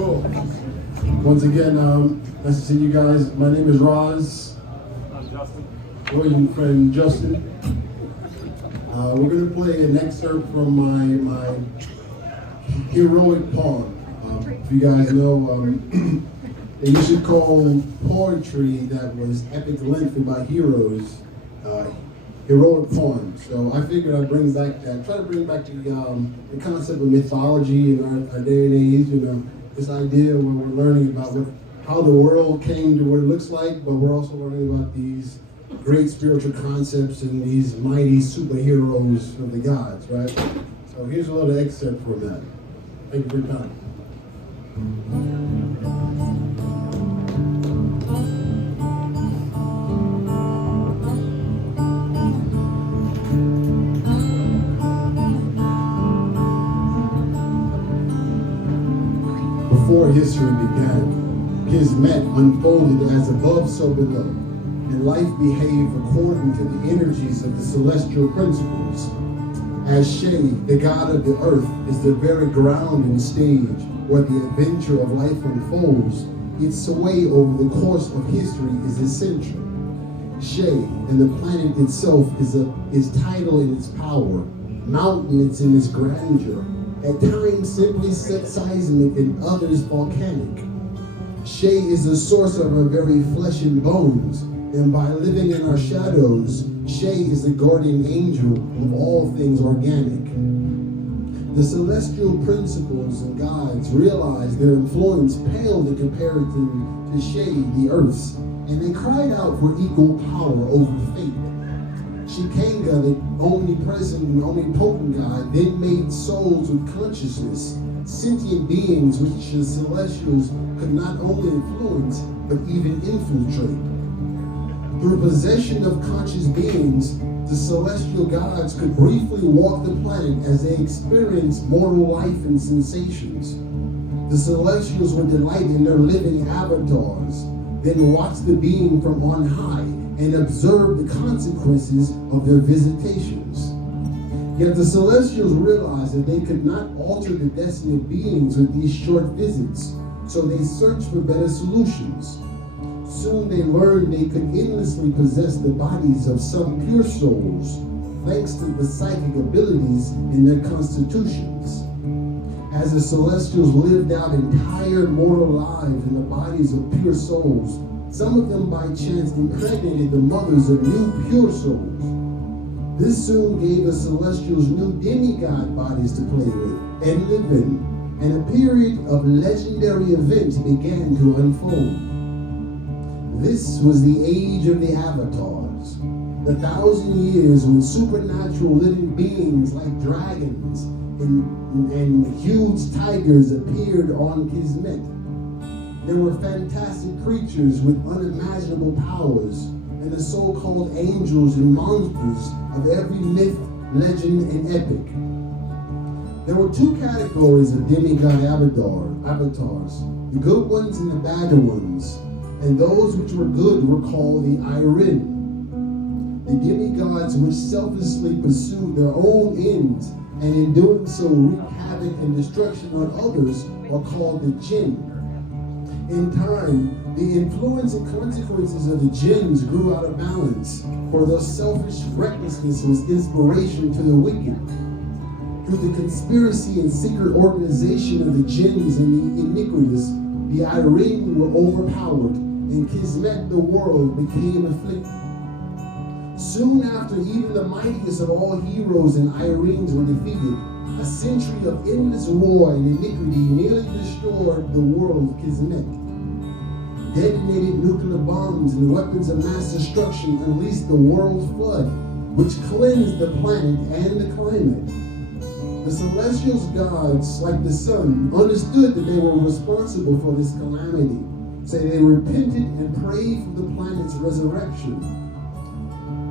Cool. Once again, nice to see you guys. My name is Roz. I'm Justin. William friend Justin. We're going to play an excerpt from my heroic poem. If you guys know, they used to call poetry that was epic length about heroes heroic poems. So I figured I'd bring back that, try to bring back the concept of mythology in our day and age. You know, this idea where we're learning about how the world came to what it looks like, but we're also learning about these great spiritual concepts and these mighty superheroes of the gods, right? So here's a little excerpt from that. Thank you for your time. Before history began, Kismet unfolded as above, so below, and life behaved according to the energies of the celestial principles. As Shay, the god of the earth, is the very ground and stage where the adventure of life unfolds, its sway over the course of history is essential. Shay and the planet itself is tidal in its power, mountainous in its grandeur, at times simply seismic and others volcanic. Shay is the source of our very flesh and bones, and by living in our shadows, Shay is the guardian angel of all things organic. The celestial principles and gods realized their influence paled in comparison to Shay, the earth's, and they cried out for equal power over fate. Shikanga, the omnipresent and omnipotent God, then made souls with consciousness, sentient beings which the celestials could not only influence, but even infiltrate. Through possession of conscious beings, the celestial gods could briefly walk the planet as they experienced mortal life and sensations. The celestials would delight in their living avatars, then watch the being from on high and observe the consequences of their visitations. Yet the celestials realized that they could not alter the destiny of beings with these short visits, so they searched for better solutions. Soon they learned they could endlessly possess the bodies of some pure souls, thanks to the psychic abilities in their constitutions. As the celestials lived out entire mortal lives in the bodies of pure souls, some of them by chance impregnated the mothers of new pure souls. This soon gave the celestials new demigod bodies to play with and live in, and a period of legendary events began to unfold. This was the age of the avatars, the 1,000 years when supernatural living beings like dragons and huge tigers appeared on Kismet. There were fantastic creatures with unimaginable powers, and the so-called angels and monsters of every myth, legend, and epic. There were two categories of demigod avatars, the good ones and the bad ones, and those which were good were called the Irin. The demigods which selflessly pursued their own ends, and in doing so wreaked havoc and destruction on others, are called the Jinn. In time, the influence and consequences of the jinns grew out of balance, for their selfish recklessness was inspiration to the wicked. Through the conspiracy and secret organization of the jinns and the iniquitous, the Irin were overpowered, and Kismet, the world, became afflicted. Soon after, even the mightiest of all heroes and Irins were defeated. A century of endless war and iniquity nearly destroyed the world of Kismet. Detonated nuclear bombs and weapons of mass destruction unleashed the world's flood, which cleansed the planet and the climate. The celestial gods, like the sun, understood that they were responsible for this calamity, so they repented and prayed for the planet's resurrection.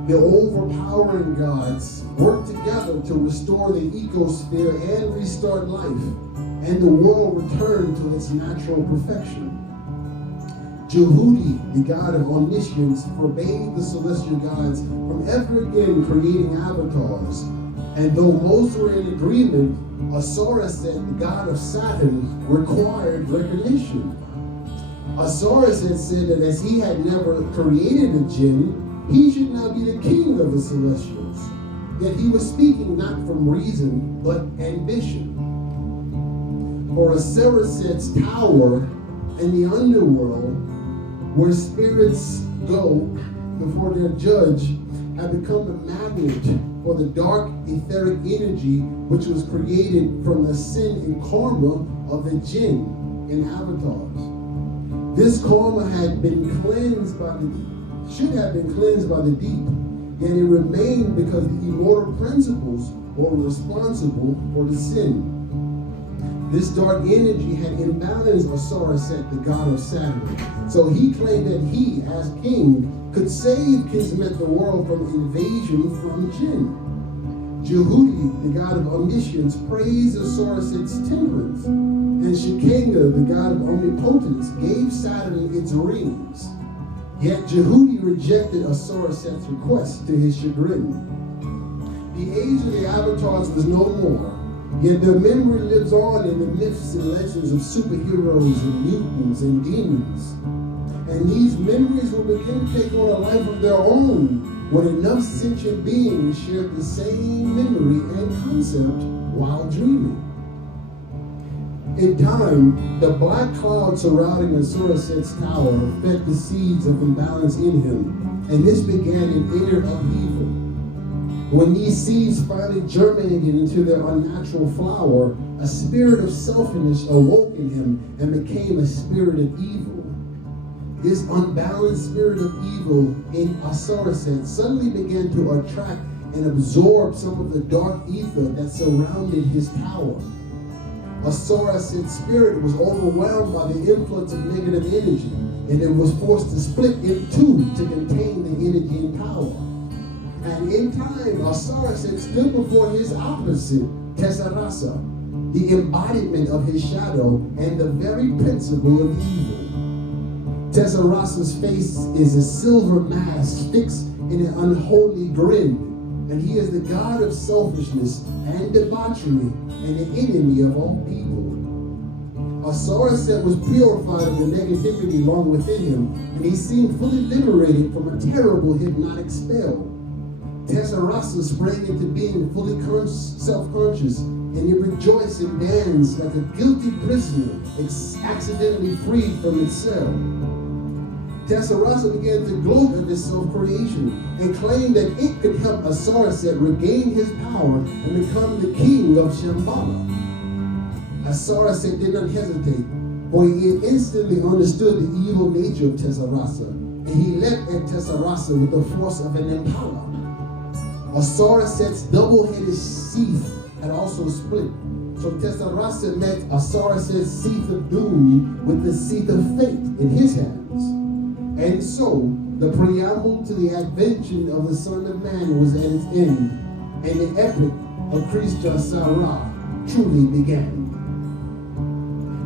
The overpowering gods worked together to restore the ecosphere and restart life, and the world returned to its natural perfection. Jehudi, the god of omniscience, forbade the celestial gods from ever again creating avatars, And though most were in agreement, Asoraset, the god of Saturn, required recognition. Asoraset said that as he had never created a jinn, he should now be the king of the celestials. Yet he was speaking not from reason, but ambition. For Asoraset's tower in the underworld, where spirits go before their judge, had become a magnet for the dark etheric energy which was created from the sin and karma of the jinn in avatars. This karma had been cleansed should have been cleansed by the deep, yet it remained because the immortal principles were responsible for the sin. This dark energy had imbalanced Asoraset, the god of Saturn. So he claimed that he, as king, could save Kismet the world from invasion from jinn. Jehudi, the god of omniscience, praised Asoraset's temperance, and Shekinah, the god of omnipotence, gave Saturn its rings. Yet Jehudi rejected Asoraset's request to his chagrin. The age of the avatars was no more, yet their memory lives on in the myths and legends of superheroes and mutants and demons. And these memories will begin to take on a life of their own when enough sentient beings share the same memory and concept while dreaming. In time, the black cloud surrounding Asoraset's tower fed the seeds of imbalance in him, and this began an inner upheaval. When these seeds finally germinated into their unnatural flower, a spirit of selfishness awoke in him and became a spirit of evil. This unbalanced spirit of evil in Asoraset suddenly began to attract and absorb some of the dark ether that surrounded his tower. Asoraset's spirit was overwhelmed by the influx of negative energy, and it was forced to split in two to contain the energy and power. And in time, Asoraset stood before his opposite, Tesserasa, the embodiment of his shadow and the very principle of evil. Tesserasa's face is a silver mask fixed in an unholy grin, and he is the god of selfishness and debauchery and the enemy of all people. Asoraset was purified of the negativity long within him, and he seemed fully liberated from a terrible hypnotic spell. Tesserasa sprang into being fully self-conscious, and he rejoiced and danced like a guilty prisoner accidentally freed from its cell. Tesserasa began to gloat at his self-creation and claimed that it could help Asoraset regain his power and become the king of Shambhala. Asoraset did not hesitate, for he instantly understood the evil nature of Tesserasa, and he leapt at Tesserasa with the force of an impala. Asoraset's double-headed sheath had also split, so Tesserasa met Asoraset's seat of doom with the seat of fate in his hands. And so, the preamble to the adventure of the Son of Man was at its end, and the epic of Krishna Sarah truly began.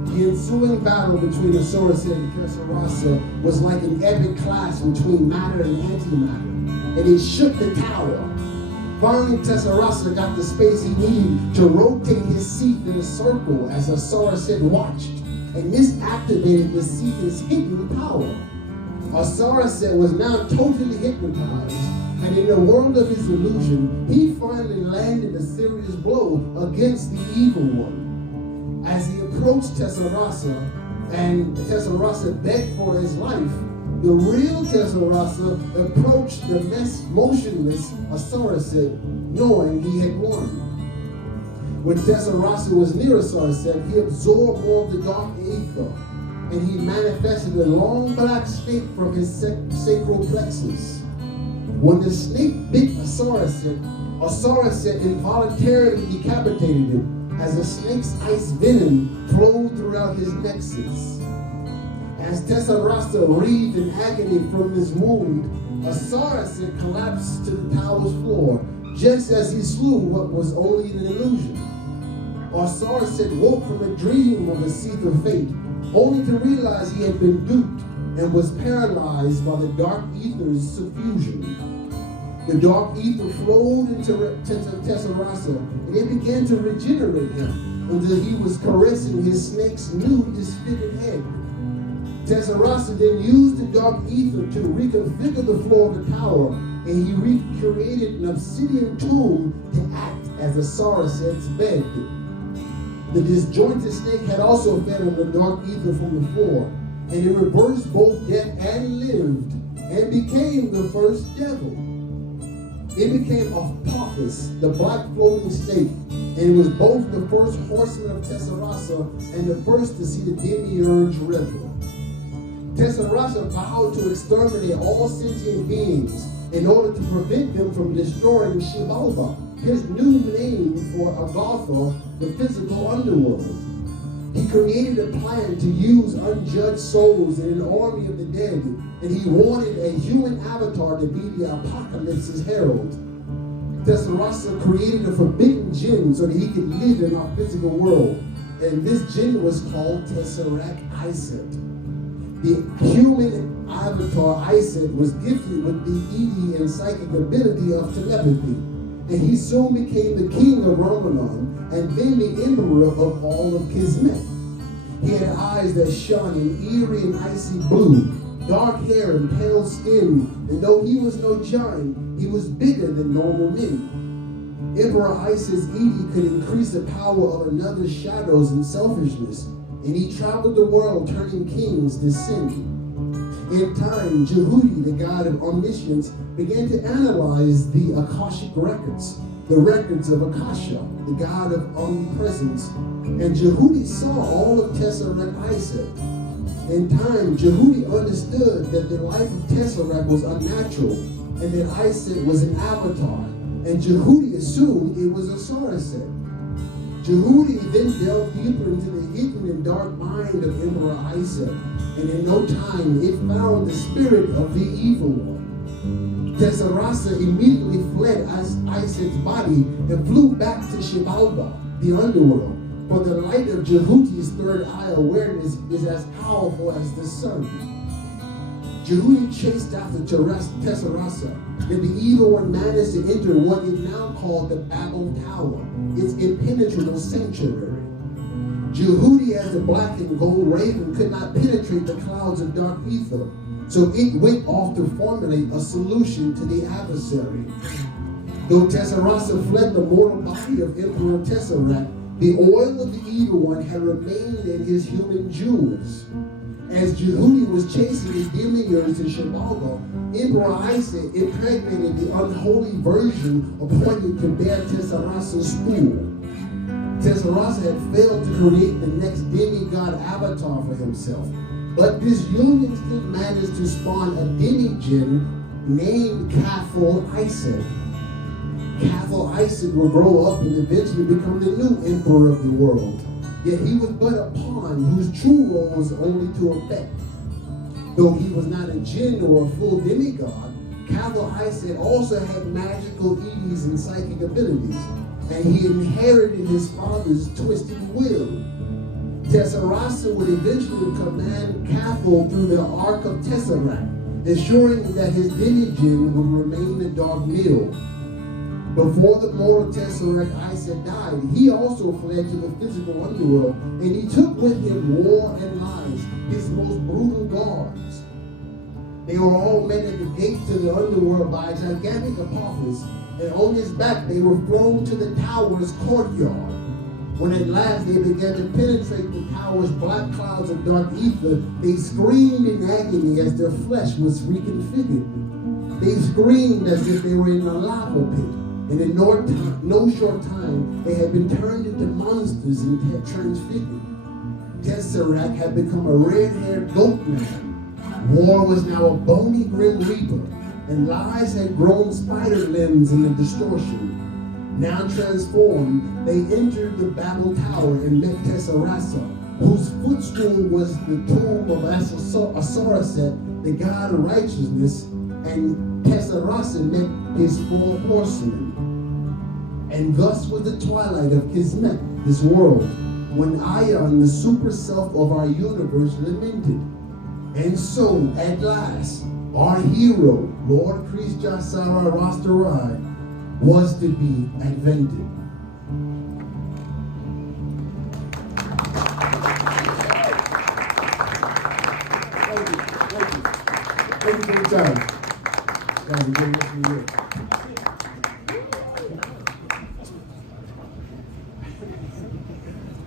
The ensuing battle between Asoraset and Tesserasa was like an epic clash between matter and antimatter, and it shook the tower. Finally, Tesserasa got the space he needed to rotate his seat in a circle as Asoraset watched, and this activated the seat's hidden power. Asoraset was now totally hypnotized, and in the world of his illusion, he finally landed a serious blow against the evil one. As he approached Tesserasa, and Tesserasa begged for his life, the real Tesserasa approached the motionless Asoraset, knowing he had won. When Tesserasa was near Asoraset, he absorbed more of the dark ether, and he manifested a long black snake from his sacral plexus. When the snake bit Asoraset, Asoraset involuntarily decapitated him as the snake's ice venom flowed throughout his nexus. As Tesserasa writhed in agony from this wound, Asoraset collapsed to the tower's floor, just as he slew what was only an illusion. Asoraset woke from a dream of a seat of fate, only to realize he had been duped and was paralyzed by the dark ether's suffusion. The dark ether flowed into Tessarasa, and it began to regenerate him until he was caressing his snake's new disfigured head. Tessarasa then used the dark ether to reconfigure the floor of the tower, and he recreated an obsidian tomb to act as a Saraset's bed. The disjointed snake had also fed on the dark ether from the floor, and it reversed both death and lived, and became the first devil. It became Apophis, the black floating snake, and it was both the first horseman of Tessarasa and the first to see the demiurge river. Tessarasa vowed to exterminate all sentient beings in order to prevent them from destroying Xibalba, his new name for Avogadro, the physical underworld. He created a plan to use unjudged souls in an army of the dead, and he wanted a human avatar to be the apocalypse's herald. Tessarasa created a forbidden jinn so that he could live in our physical world, and this jinn was called Tesseract Iset. The human avatar Iset was gifted with the Edi and psychic ability of telepathy, and he soon became the king of Ramadan and then the emperor of all of Kismet. He had eyes that shone in eerie and icy blue, dark hair and pale skin, and though he was no giant, he was bigger than normal men. Emperor Iset's Edi could increase the power of another's shadows and selfishness, and he traveled the world turning kings to sin. In time, Jehudi, the god of omniscience, began to analyze the Akashic records, the records of Akasha, the god of omnipresence, and Jehudi saw all of Tesseract Iset. In time, Jehudi understood that the life of Tesseract was unnatural, and that Iset was an avatar, and Jehudi assumed it was a Saraset. Jehudi then delved deeper into the hidden and dark mind of Emperor Iset, and in no time it found the spirit of the evil one. Tessarasa immediately fled Iset's body and flew back to Xibalba, the underworld, for the light of Jehudi's third eye awareness is as powerful as the sun. Jehudi chased after Tessarasa, and the evil one managed to enter what is now called the Babel Tower, its impenetrable sanctuary. Jehudi, as the black and gold raven, could not penetrate the clouds of dark ether, so it went off to formulate a solution to the adversary. Though Tessarasa fled the mortal body of Emperor Tesseract, the oil of the evil one had remained in his human jewels. As Jehudi was chasing his demiurge to Xibalba, Emperor Iset impregnated the unholy virgin appointed to bear Tessarasa's spool. Tessarasa had failed to create the next demigod avatar for himself, but this union still managed to spawn a demigod named Cathal Iset. Cathal Iset will grow up and eventually become the new emperor of the world. Yet he was but a pawn whose true role was only to effect. Though he was not a jinn or a full demigod, Cathal Iset also had magical Edis and psychic abilities, and he inherited his father's twisted will. Tessarasa would eventually command Cathal through the Ark of Tesseract, ensuring that his demigod would remain a dark mill. Before the mortal Tesseract Iset died, he also fled to the physical underworld, and he took with him war and lies, his most brutal guards. They were all met at the gate to the underworld by a gigantic Apophis, and on his back they were thrown to the tower's courtyard. When at last they began to penetrate the tower's black clouds of dark ether, they screamed in agony as their flesh was reconfigured. They screamed as if they were in a lava pit. And in no short time, they had been turned into monsters and transfigured. Tesseract had become a red-haired goat man. War was now a bony grim reaper, and lies had grown spider limbs in the distortion. Now transformed, they entered the Babel Tower and met Tessarasa, whose footstool was the tomb of Asaraset, the god of righteousness, and Tessarasa met his four horsemen. And thus was the twilight of Kismet, this world, when Ion, the super self of our universe, lamented. And so, at last, Our hero, Lord Priest Jasara Rastarai, was to be invented. Thank you for your time. Thank you.